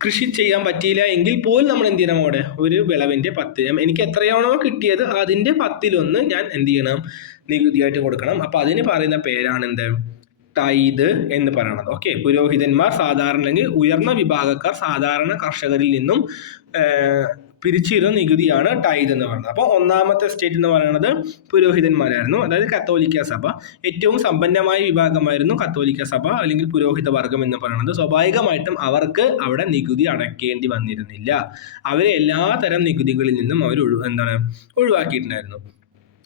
കൃഷി ചെയ്യാൻ പറ്റിയില്ല എങ്കിൽ പോലും നമ്മൾ എന്ത് ചെയ്യണം? അവിടെ ഒരു വിളവിന്റെ 10, എനിക്ക് എത്രയാണോ കിട്ടിയത് അതിന്റെ 10% ഞാൻ എന്ത് ചെയ്യണം? നികുതിയായിട്ട് കൊടുക്കണം. അപ്പൊ അതിന് പറയുന്ന പേരാണ് എന്ത്? ടൈത് എന്ന് പറയുന്നത്. ഓക്കെ. പുരോഹിതന്മാർ സാധാരണ അല്ലെങ്കിൽ ഉയർന്ന വിഭാഗക്കാർ സാധാരണ കർഷകരിൽ നിന്നും പിരിച്ചിരുന്ന നികുതിയാണ് ടൈത് എന്ന് പറയുന്നത്. അപ്പോൾ ഒന്നാമത്തെ എസ്റ്റേറ്റ് എന്ന് പറയുന്നത് പുരോഹിതന്മാരായിരുന്നു, അതായത് കത്തോലിക്ക സഭ. ഏറ്റവും സമ്പന്നമായ വിഭാഗമായിരുന്നു കത്തോലിക്ക സഭ അല്ലെങ്കിൽ പുരോഹിത വർഗം എന്ന് പറയുന്നത്. സ്വാഭാവികമായിട്ടും അവർക്ക് അവിടെ നികുതി അടയ്ക്കേണ്ടി വന്നിരുന്നില്ല. അവരെ എല്ലാ തരം നികുതികളിൽ നിന്നും അവർ ഒഴിവാക്കിയിട്ടുണ്ടായിരുന്നു.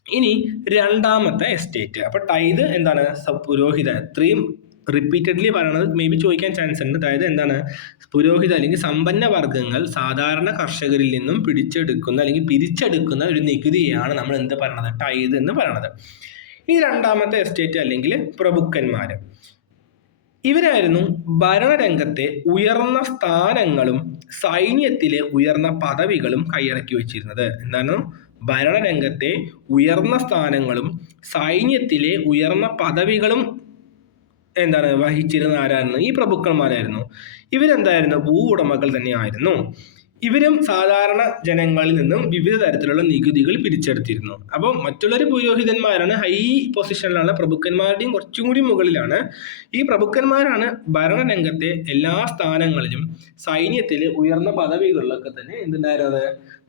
ഇനി രണ്ടാമത്തെ എസ്റ്റേറ്റ്. അപ്പൊ ടൈത് എന്താണ്? പുരോഹിത. ഇത്രയും റിപ്പീറ്റഡ്ലി പറയണത് മേ ബി ചോദിക്കാൻ ചാൻസ് ഉണ്ട്. അതായത് എന്താണ്? പുരോഹിത അല്ലെങ്കിൽ സമ്പന്ന വർഗ്ഗങ്ങൾ സാധാരണ കർഷകരിൽ നിന്നും പിരിച്ചെടുക്കുന്ന ഒരു നികുതിയാണ് നമ്മൾ എന്ത് പറയണത്? ടൈത് എന്ന് പറയണത്. ഈ രണ്ടാമത്തെ എസ്റ്റേറ്റ് അല്ലെങ്കിൽ പ്രഭുക്കന്മാര്, ഇവരായിരുന്നു ഭരണരംഗത്തെ ഉയർന്ന സ്ഥാനങ്ങളും സൈന്യത്തിലെ ഉയർന്ന പദവികളും കൈയടക്കി വെച്ചിരുന്നത്. എന്താണ്? ഭരണരംഗത്തെ ഉയർന്ന സ്ഥാനങ്ങളും സൈന്യത്തിലെ ഉയർന്ന പദവികളും വഹിച്ചിരുന്ന ആരായിരുന്നു? ഈ പ്രഭുക്കന്മാരായിരുന്നു. ഇവരെന്തായിരുന്നു? ഭൂ ഉടമകൾ തന്നെയായിരുന്നു. ഇവരും സാധാരണ ജനങ്ങളിൽ നിന്നും വിവിധ തരത്തിലുള്ള നികുതികൾ പിരിച്ചെടുത്തിരുന്നു. അപ്പം മറ്റുള്ളൊരു പുരോഹിതന്മാരാണ് ഹൈ പൊസിഷനിലാണ്, പ്രഭുക്കന്മാരുടെയും കുറച്ചും കൂടി മുകളിലാണ്. ഈ പ്രഭുക്കന്മാരാണ് ഭരണരംഗത്തെ എല്ലാ സ്ഥാനങ്ങളിലും സൈന്യത്തിലെ ഉയർന്ന പദവികളിലൊക്കെ തന്നെ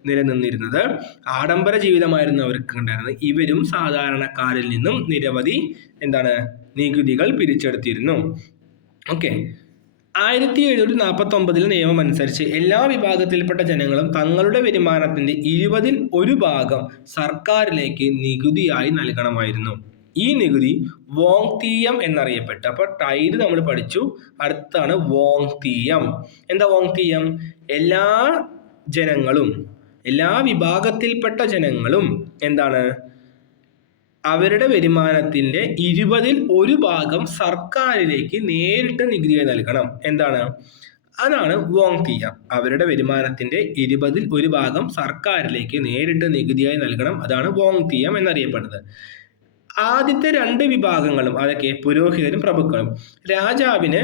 നിലനിന്നിരുന്നത്. ആഡംബര ജീവിതമായിരുന്നു അവർക്ക് ഉണ്ടായിരുന്നത്. ഇവരും സാധാരണക്കാരിൽ നിന്നും നിരവധി നികുതികൾ പിരിച്ചെടുത്തിരുന്നു. ഓക്കെ. 1749 നിയമം അനുസരിച്ച് എല്ലാ വിഭാഗത്തിൽപ്പെട്ട ജനങ്ങളും തങ്ങളുടെ വരുമാനത്തിന്റെ 20ൽ 1 ഭാഗം സർക്കാരിലേക്ക് നികുതിയായി നൽകണമായിരുന്നു. ഈ നികുതി വോങ്തീയം എന്നറിയപ്പെട്ടു. അപ്പൊ ടൈഡ് നമ്മൾ പഠിച്ചു. അടുത്താണ് വോങ്തീയം. എന്താ വോങ്തീയം? എല്ലാ വിഭാഗത്തിൽപ്പെട്ട ജനങ്ങളും അവരുടെ വരുമാനത്തിന്റെ 20ൽ 1 ഭാഗം സർക്കാരിലേക്ക് നേരിട്ട് നികുതിയായി നൽകണം. അതാണ് വോങ്തീയം. അവരുടെ വരുമാനത്തിന്റെ 20ൽ 1 ഭാഗം സർക്കാരിലേക്ക് നേരിട്ട് നികുതിയായി നൽകണം. അതാണ് വോങ്തീയം എന്നറിയപ്പെടുന്നത്. ആദ്യത്തെ 2 വിഭാഗങ്ങളും, അതൊക്കെ പുരോഹിതരും പ്രഭുക്കളും, രാജാവിന്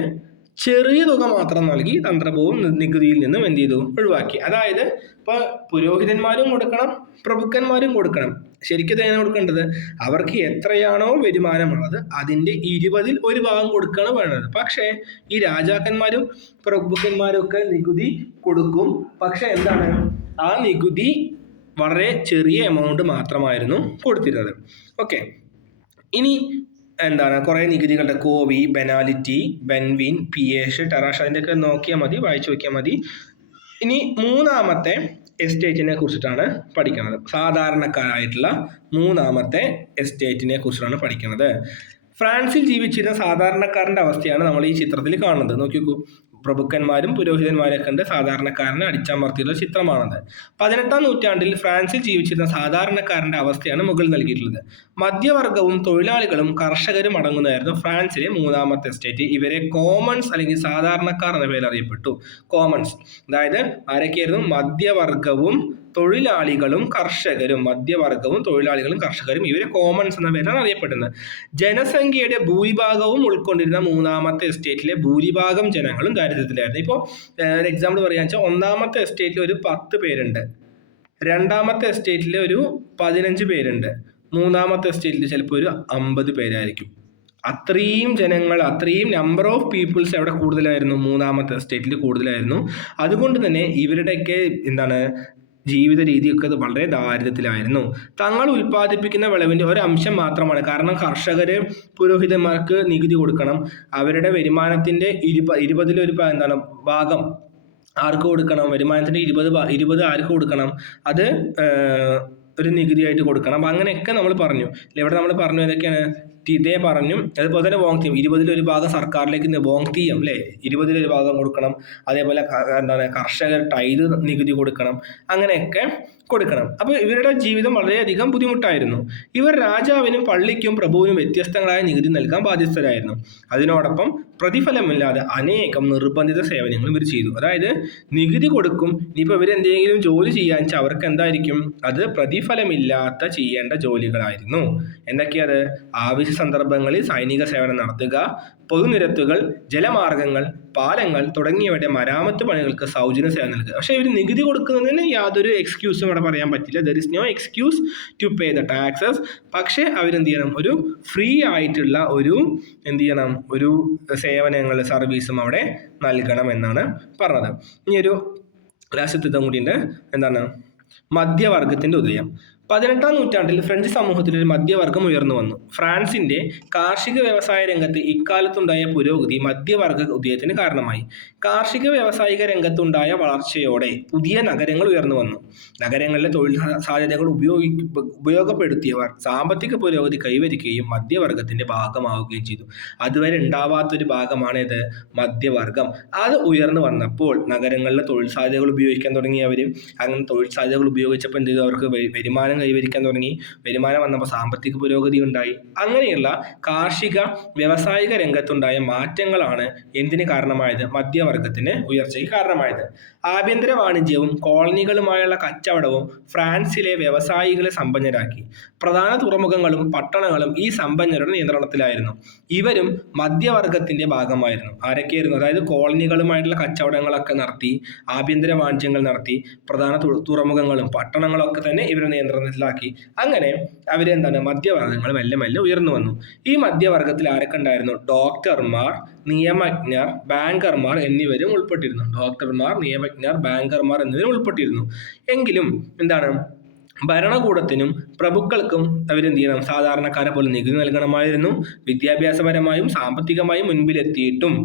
ചെറിയ തുക മാത്രം നൽകി തന്ത്രപൂർവ്വം നികുതിയിൽ നിന്നും ഒഴിവാക്കി. അതായത് ഇപ്പൊ പുരോഹിതന്മാരും കൊടുക്കണം, പ്രഭുക്കന്മാരും കൊടുക്കണം. ശരിക്കും എങ്ങനെ കൊടുക്കേണ്ടത്? അവർക്ക് എത്രയാണോ വരുമാനമുള്ളത് അതിന്റെ 20ൽ 1 ഭാഗം കൊടുക്കുകയാണ് വേണ്ടത്. പക്ഷേ ഈ രാജാക്കന്മാരും പ്രഭുക്കന്മാരും ഒക്കെ നികുതി കൊടുക്കും. പക്ഷെ ആ നികുതി വളരെ ചെറിയ എമൗണ്ട് മാത്രമായിരുന്നു കൊടുത്തിരുന്നത്. ഓക്കെ. ഇനി കുറെ നികുതികളുടെ കോവി, ബെനാലിറ്റി, ബെൻവിൻ, പിയേഷ്, ടെറാഷ്, അതിൻ്റെയൊക്കെ നോക്കിയാൽ മതി, വായിച്ചു നോക്കിയാൽ മതി. ഇനി മൂന്നാമത്തെ എസ്റ്റേറ്റിനെ കുറിച്ചിട്ടാണ് പഠിക്കുന്നത്. സാധാരണക്കാരായിട്ടുള്ള മൂന്നാമത്തെ എസ്റ്റേറ്റിനെ കുറിച്ചിട്ടാണ് പഠിക്കുന്നത്. ഫ്രാൻസിൽ ജീവിച്ചിരുന്ന സാധാരണക്കാരന്റെ അവസ്ഥയാണ് നമ്മൾ ഈ ചിത്രത്തിൽ കാണുന്നത്. നോക്കിക്കൂ, പ്രഭുക്കന്മാരും പുരോഹിതന്മാരൊക്കെ ഉണ്ട്, സാധാരണക്കാരനെ അടിച്ചമർത്തിയുള്ള ചിത്രമാണത്. 18ാം നൂറ്റാണ്ടിൽ ഫ്രാൻസിൽ ജീവിച്ചിരുന്ന സാധാരണക്കാരന്റെ അവസ്ഥയാണ് മുകളിൽ നൽകിയിട്ടുള്ളത്. മധ്യവർഗവും തൊഴിലാളികളും കർഷകരും അടങ്ങുന്നതായിരുന്നു ഫ്രാൻസിലെ മൂന്നാമത്തെ എസ്റ്റേറ്റ്. ഇവരെ കോമൺസ് അല്ലെങ്കിൽ സാധാരണക്കാർ എന്ന പേരിൽ അറിയപ്പെട്ടു. കോമൺസ്, അതായത് ആരൊക്കെയായിരുന്നു? മധ്യവർഗവും തൊഴിലാളികളും കർഷകരും. ഇവരെ കോമൺസ് എന്ന പേരാണ് അറിയപ്പെടുന്നത്. ജനസംഖ്യയുടെ ഭൂരിഭാഗവും ഉൾക്കൊണ്ടിരുന്ന മൂന്നാമത്തെ എസ്റ്റേറ്റിലെ ഭൂരിഭാഗം ജനങ്ങളും ദാരിദ്ര്യത്തിലായിരുന്നു. ഇപ്പോൾ ഒരു എക്സാമ്പിൾ പറയാന്ന് വെച്ചാൽ, ഒന്നാമത്തെ എസ്റ്റേറ്റിൽ ഒരു 10 പേരുണ്ട്, രണ്ടാമത്തെ എസ്റ്റേറ്റിൽ ഒരു 15 പേരുണ്ട്, മൂന്നാമത്തെ എസ്റ്റേറ്റിൽ ചിലപ്പോൾ ഒരു 50 പേരായിരിക്കും. അത്രയും ജനങ്ങൾ, അത്രയും നമ്പർ ഓഫ് പീപ്പിൾസ് എവിടെ കൂടുതലായിരുന്നു? മൂന്നാമത്തെ എസ്റ്റേറ്റിൽ കൂടുതലായിരുന്നു. അതുകൊണ്ട് തന്നെ ഇവരുടെയൊക്കെ ജീവിത രീതിയൊക്കെ വളരെ ദാരിദ്ര്യത്തിലായിരുന്നു. തങ്ങൾ ഉൽപ്പാദിപ്പിക്കുന്ന വിളവിന്റെ ഒരു അംശം മാത്രമാണ്. കാരണം കർഷകര് പുരോഹിതന്മാർക്ക് നികുതി കൊടുക്കണം. അവരുടെ വരുമാനത്തിന്റെ 20ൽ 1 ഭാഗം ആർക്ക് കൊടുക്കണം? വരുമാനത്തിന്റെ 20 ആർക്ക് കൊടുക്കണം? അത് ഒരു നികുതിയായിട്ട് കൊടുക്കണം. അപ്പം അങ്ങനെയൊക്കെ നമ്മൾ പറഞ്ഞു. ഇവിടെ നമ്മൾ പറഞ്ഞു ഏതൊക്കെയാണ്? ഇതേ പറഞ്ഞു. അതുപോലെ തന്നെ വോങ്തീയം, 20ൽ 1 ഭാഗം സർക്കാരിലേക്ക് വോങ്തീയം അല്ലേ, 20ൽ 1 ഭാഗം കൊടുക്കണം. അതേപോലെ കർഷകർ ടൈത് നികുതി കൊടുക്കണം. അങ്ങനെയൊക്കെ കൊടുക്കണം. അപ്പോൾ ഇവരുടെ ജീവിതം വളരെയധികം ബുദ്ധിമുട്ടായിരുന്നു. ഇവർ രാജാവിനും പള്ളിക്കും പ്രഭുവിനും വ്യത്യസ്തങ്ങളായ നികുതി നൽകാൻ ബാധ്യസ്ഥരായിരുന്നു. അതിനോടൊപ്പം പ്രതിഫലമില്ലാതെ അനേകം നിർബന്ധിത സേവനങ്ങളും ഇവർ ചെയ്തു. അതായത് നികുതി കൊടുക്കും, ഇനിയിപ്പോൾ ഇവരെന്തെങ്കിലും ജോലി ചെയ്യാൻ വെച്ചാൽ അവർക്ക് എന്തായിരിക്കും? അത് പ്രതിഫലമില്ലാത്ത ചെയ്യേണ്ട ജോലികളായിരുന്നു. എന്തൊക്കെയത്? ആവശ്യ സന്ദർഭങ്ങളിൽ സൈനിക സേവനം നടത്തുക, പൊതുനിരത്തുകൾ, ജലമാർഗങ്ങൾ, പാലങ്ങൾ തുടങ്ങിയവയുടെ മരാമത്ത് പണികൾക്ക് സൗജന്യ സേവനം നൽകുക. പക്ഷേ ഇവർ നികുതി കൊടുക്കുന്നതിന് യാതൊരു എക്സ്ക്യൂസും ഇവിടെ പറയാൻ പറ്റില്ല. There is no excuse to pay the taxes. പക്ഷേ അവരെന്ത് ചെയ്യണം? ഒരു ഫ്രീ ആയിട്ടുള്ള ഒരു സേവനങ്ങൾ, സർവീസും അവിടെ നൽകണം എന്നാണ് പറഞ്ഞത്. ഇനി ഒരു ലാസ്റ്റത്തെ കൂടിയുണ്ട്, എന്താണ് മധ്യവർഗത്തിന്റെ ഉദയം. 18-ാം നൂറ്റാണ്ടിൽ ഫ്രഞ്ച് സമൂഹത്തിൽ ഒരു മധ്യവർഗം ഉയർന്നു വന്നു. ഫ്രാൻസിന്റെ കാർഷിക വ്യവസായ രംഗത്ത് ഇക്കാലത്തുണ്ടായ പുരോഗതി മധ്യവർഗ ഉദയത്തിന് കാരണമായി. കാർഷിക വ്യാവസായിക രംഗത്തുണ്ടായ വളർച്ചയോടെ പുതിയ നഗരങ്ങൾ ഉയർന്നു വന്നു. നഗരങ്ങളിലെ തൊഴിൽ സാധ്യതകൾ ഉപയോഗപ്പെടുത്തിയവർ സാമ്പത്തിക പുരോഗതി കൈവരിക്കുകയും മധ്യവർഗത്തിന്റെ ഭാഗമാവുകയും ചെയ്തു. അതുവരെ ഉണ്ടാവാത്തൊരു ഭാഗമാണ് ഇത് മധ്യവർഗം. അത് ഉയർന്നു വന്നപ്പോൾ നഗരങ്ങളിലെ തൊഴിൽ സാധ്യതകൾ ഉപയോഗിക്കാൻ തുടങ്ങിയവർ. അങ്ങനെ തൊഴിൽ സാധ്യതകൾ ഉപയോഗിച്ചപ്പോൾ എന്ത് ചെയ്തു? അവർക്ക് വരുമാനം കൈവരിക്കാൻ തുടങ്ങി. വരുമാനം വന്നപ്പോൾ സാമ്പത്തിക പുരോഗതി ഉണ്ടായി. അങ്ങനെയുള്ള കാർഷിക വ്യാവസായിക രംഗത്തുണ്ടായ മാറ്റങ്ങളാണ് എന്തിന് കാരണമായത്? മധ്യവർഗത്തിന് ഉയർച്ചയ്ക്ക് കാരണമായത്. ആഭ്യന്തര വാണിജ്യവും കോളനികളുമായുള്ള കച്ചവടവും ഫ്രാൻസിലെ വ്യവസായികളെ സമ്പന്നരാക്കി. പ്രധാന തുറമുഖങ്ങളും പട്ടണങ്ങളും ഈ സമ്പന്നരുടെ നിയന്ത്രണത്തിലായിരുന്നു. ഇവരും മധ്യവർഗത്തിന്റെ ഭാഗമായിരുന്നു. ആരൊക്കെയായിരുന്നു? അതായത് കോളനികളുമായിട്ടുള്ള കച്ചവടങ്ങളൊക്കെ നടത്തി, ആഭ്യന്തര വാണിജ്യങ്ങൾ നടത്തി, പ്രധാന തുറമുഖങ്ങളും പട്ടണങ്ങളൊക്കെ തന്നെ ഇവരുടെ നിയന്ത്രണത്തിലാക്കി. അങ്ങനെ അവരെന്താണ്? മധ്യവർഗങ്ങൾ മെല്ലെ മെല്ലെ ഉയർന്നു വന്നു. ഈ മധ്യവർഗത്തിൽ ആരൊക്കെ ഉണ്ടായിരുന്നു? ഡോക്ടർമാർ, നിയമജ്ഞർ, ബാങ്കർമാർ എന്നിവരും ഉൾപ്പെട്ടിരുന്നു. ഡോക്ടർമാർ, നിയമജ്ഞർ, ബാങ്കർമാർ എന്നിവരും ഉൾപ്പെട്ടിരുന്നു. എങ്കിലും എന്താണ്? ഭരണകൂടത്തിനും പ്രഭുക്കൾക്കും അവരെന്ത് ചെയ്യണം? സാധാരണക്കാരെ പോലെ നികുതി നൽകണമായിരുന്നു. വിദ്യാഭ്യാസപരമായും സാമ്പത്തികമായും മുൻപിലെത്തിയിട്ടും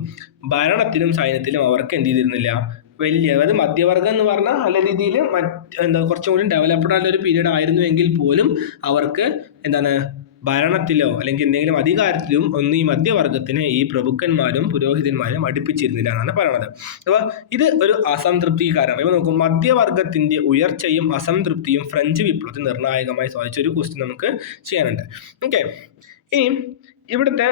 ഭരണത്തിലും സൈന്യത്തിലും അവർക്ക് എന്ത് ചെയ്തിരുന്നില്ല? അതായത് മധ്യവർഗം എന്ന് പറഞ്ഞാൽ നല്ല രീതിയിൽ കുറച്ചും കൂടി ഡെവലപ്ഡ് ആയിട്ടുള്ള ഒരു പീരീഡ് ആയിരുന്നു എങ്കിൽ പോലും അവർക്ക് എന്താണ്? ഭരണത്തിലോ അല്ലെങ്കിൽ എന്തെങ്കിലും അധികാരത്തിലും ഒന്നും ഈ മധ്യവർഗത്തിന് ഈ പ്രഭുക്കന്മാരും പുരോഹിതന്മാരും അടുപ്പിച്ചിരുന്നില്ല എന്നാണ് പറയുന്നത്. അപ്പോൾ ഇത് ഒരു അസംതൃപ്തിക്ക് കാരണം. ഇപ്പോൾ നോക്കും, മധ്യവർഗത്തിന്റെ ഉയർച്ചയും അസംതൃപ്തിയും ഫ്രഞ്ച് വിപ്ലവത്തിൽ നിർണായകമായി സ്വാധീനിച്ച ഒരു ക്വസ്റ്റ്യൻ നമുക്ക് ചെയ്യാനുണ്ട്. ഓക്കെ, ഇനി ഇവിടുത്തെ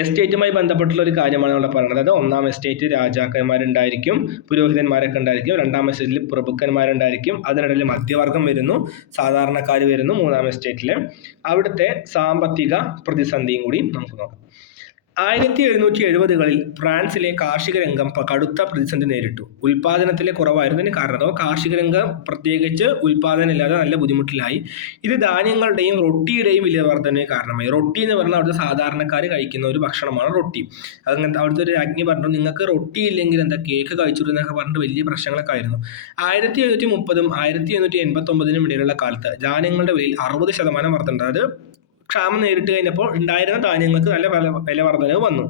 എസ്റ്റേറ്റുമായി ബന്ധപ്പെട്ടുള്ള ഒരു കാര്യമാണ് നമ്മൾ പറയുന്നത്. അതായത് ഒന്നാം എസ്റ്റേറ്റ് രാജാക്കന്മാരുണ്ടായിരിക്കും, പുരോഹിതന്മാരൊക്കെ ഉണ്ടായിരിക്കും. രണ്ടാം എസ്റ്റേറ്റിൽ പ്രഭുക്കന്മാരുണ്ടായിരിക്കും. അതിനിടയിൽ മധ്യവർഗം വരുന്നു, സാധാരണക്കാർ വരുന്നു. മൂന്നാം എസ്റ്റേറ്റിൽ അവിടുത്തെ സാമ്പത്തിക പ്രതിസന്ധിയും കൂടി നമുക്ക് നോക്കാം. 1770-കളിൽ ഫ്രാൻസിലെ കാർഷിക രംഗം കടുത്ത പ്രതിസന്ധി നേരിട്ടു. ഉൽപാദനത്തിലെ കുറവായിരുന്നതിന് കാരണം കാർഷിക രംഗം പ്രത്യേകിച്ച് ഉൽപാദനം ഇല്ലാതെ നല്ല ബുദ്ധിമുട്ടിലായി. ഇത് ധാന്യങ്ങളുടെയും റൊട്ടിയുടെയും വില വർധനയെ കാരണമായി. റൊട്ടി എന്ന് പറഞ്ഞാൽ അവിടുത്തെ സാധാരണക്കാർ കഴിക്കുന്ന ഒരു ഭക്ഷണമാണ് റൊട്ടി. അങ്ങനത്തെ അവിടുത്തെ ഒരു രാജ്ഞി പറഞ്ഞു, നിങ്ങൾക്ക് റൊട്ടി ഇല്ലെങ്കിൽ എന്താ കേക്ക് കഴിച്ചു എന്നൊക്കെ പറഞ്ഞിട്ട് വലിയ പ്രശ്നങ്ങളൊക്കെ ആയിരുന്നു. 1730-നും 1789-നും ഇടയിലുള്ള കാലത്ത് ധാന്യങ്ങളുടെ വിലയിൽ 60% വർധന. അതായത് ക്ഷാമം നേരിട്ട് കഴിഞ്ഞപ്പോൾ ഉണ്ടായിരുന്ന ധാന്യങ്ങൾക്ക് നല്ല വില വർധനവ് വന്നു.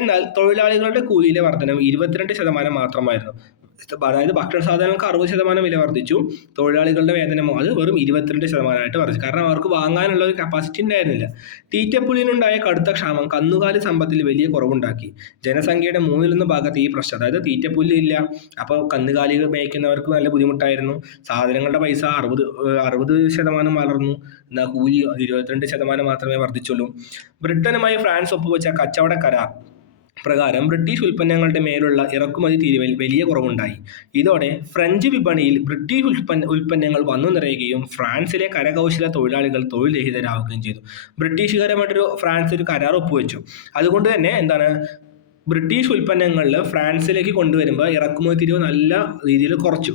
എന്നാൽ തൊഴിലാളികളുടെ കൂലിയിലെ വർധനവ് 22% മാത്രമായിരുന്നു. അതായത് ഭക്ഷണ സാധനങ്ങൾക്ക് 60% വില വർദ്ധിച്ചു. തൊഴിലാളികളുടെ വേതനമോ അത് വെറും 22% വർദ്ധിച്ചു. കാരണം അവർക്ക് വാങ്ങാനുള്ള ഒരു കപ്പാസിറ്റി ഉണ്ടായിരുന്നില്ല. തീറ്റപ്പുല്ലിനുണ്ടായ കടുത്ത ക്ഷാമം കന്നുകാലി സമ്പത്തിൽ വലിയ കുറവുണ്ടാക്കി. ജനസംഖ്യയുടെ 1/3 ഭാഗത്ത് ഈ പ്രശ്നം, അതായത് തീറ്റപ്പുല്ല് ഇല്ല, അപ്പോൾ കന്നുകാലികൾ മേയ്ക്കുന്നവർക്ക് നല്ല ബുദ്ധിമുട്ടായിരുന്നു. സാധനങ്ങളുടെ പൈസ 60% വളർന്നു, എന്നാൽ കൂലി 22% മാത്രമേ വർദ്ധിച്ചുള്ളൂ. ബ്രിട്ടനുമായി ഫ്രാൻസ് ഒപ്പുവെച്ച കച്ചവട കരാർ പ്രകാരം ബ്രിട്ടീഷ് ഉൽപ്പന്നങ്ങളുടെ മേലുള്ള ഇറക്കുമതി തീരുവയിൽ വലിയ കുറവുണ്ടായി. ഇതോടെ ഫ്രഞ്ച് വിപണിയിൽ ബ്രിട്ടീഷ് ഉൽപ്പന്നങ്ങൾ വന്നു നിറയുകയും ഫ്രാൻസിലെ കരകൗശല തൊഴിലാളികൾ തൊഴിൽ രഹിതരാകുകയും ചെയ്തു. ബ്രിട്ടീഷുകാരുമായിട്ടൊരു ഫ്രാൻസ് ഒരു കരാർ ഒപ്പുവെച്ചു. അതുകൊണ്ട് തന്നെ എന്താണ്? ബ്രിട്ടീഷ് ഉൽപ്പന്നങ്ങളിൽ ഫ്രാൻസിലേക്ക് കൊണ്ടുവരുമ്പോൾ ഇറക്കുമതി തീരുവ നല്ല രീതിയിൽ കുറച്ചു.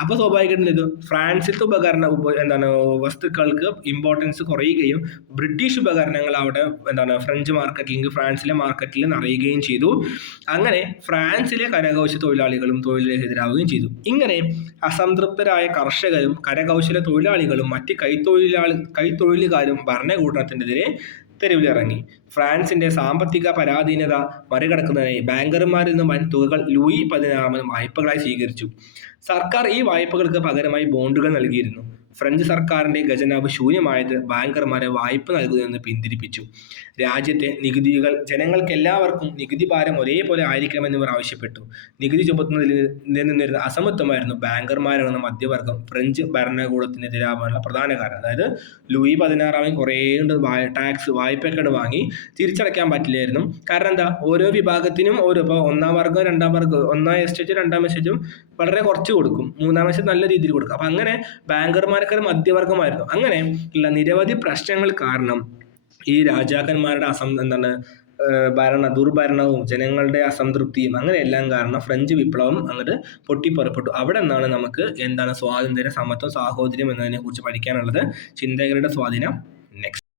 അപ്പോൾ സ്വാഭാവികമായിട്ടും ഇത് ഫ്രാൻസിലത്തെ വസ്തുക്കൾക്ക് ഇമ്പോർട്ടൻസ് കുറയുകയും ബ്രിട്ടീഷ് ഉപകരണങ്ങൾ അവിടെ ഫ്രഞ്ച് മാർക്കറ്റിൽ ഫ്രാൻസിലെ മാർക്കറ്റിൽ നിറയുകയും ചെയ്തു. അങ്ങനെ ഫ്രാൻസിലെ കരകൗശല തൊഴിലാളികളും തൊഴിലിനെതിരാവുകയും ചെയ്തു. ഇങ്ങനെ അസംതൃപ്തരായ കർഷകരും കരകൗശല തൊഴിലാളികളും മറ്റ് കൈത്തൊഴിലുകാരും ഭരണകൂടത്തിനെതിരെ തെരുവിലിറങ്ങി. ഫ്രാൻസിന്റെ സാമ്പത്തിക പരാധീനത മറികടക്കുന്നതിനായി ബാങ്കർമാരിൽ നിന്ന് വൻ തുകകൾ ലൂയി 16 വായ്പകളായി സ്വീകരിച്ചു. സർക്കാർ ഈ വായ്പകൾക്ക് പകരമായി ബോണ്ടുകൾ നൽകിയിരുന്നു. ഫ്രഞ്ച് സർക്കാരിന്റെ ഖജനാവ് ശൂന്യമായത് ബാങ്കർമാരെ വായ്പ നൽകുന്നതെന്ന് പിന്തിരിപ്പിച്ചു. രാജ്യത്തെ നികുതികൾ ജനങ്ങൾക്കെല്ലാവർക്കും നികുതി ഭാരം ഒരേപോലെ ആയിരിക്കണമെന്ന് ഇവർ ആവശ്യപ്പെട്ടു. നികുതി ചുമത്തുന്നതിൽ നിന്നിരുന്ന അസമത്വമായിരുന്നു ബാങ്കർമാരെന്ന മധ്യവർഗം ഫ്രഞ്ച് ഭരണകൂടത്തിനെതിരാവാനുള്ള പ്രധാന കാരണം. അതായത് ലൂയി 16 കുറേ ടാക്സ് വായ്പയൊക്കെ വാങ്ങി തിരിച്ചടയ്ക്കാൻ പറ്റില്ലായിരുന്നു. കാരണം എന്താ? ഓരോ വിഭാഗത്തിനും ഇപ്പോൾ ഒന്നാം വർഗം രണ്ടാം വർഗം, ഒന്നാം എസ്റ്റേറ്റ് രണ്ടാം എസ്റ്റേറ്റും വളരെ കുറച്ച് കൊടുക്കും, മൂന്നാം എസ്റ്റേറ്റ് നല്ല രീതിയിൽ കൊടുക്കും. അപ്പം അങ്ങനെ ബാങ്കർമാരൊക്കെ മധ്യവർഗമായിരുന്നു. അങ്ങനെ ഉള്ള നിരവധി പ്രശ്നങ്ങൾ കാരണം ഈ രാജാക്കന്മാരുടെ ദുർഭരണവും ജനങ്ങളുടെ അസംതൃപ്തിയും അങ്ങനെയെല്ലാം കാരണം ഫ്രഞ്ച് വിപ്ലവം അങ്ങോട്ട് പൊട്ടിപ്പുറപ്പെട്ടു. അവിടെ നിന്നാണ് നമുക്ക് സ്വാതന്ത്ര്യം, സമത്വം, സാഹോദര്യം എന്നതിനെ കുറിച്ച് പഠിക്കാനുള്ളത്. ചിന്തകരുടെ സ്വാധീനം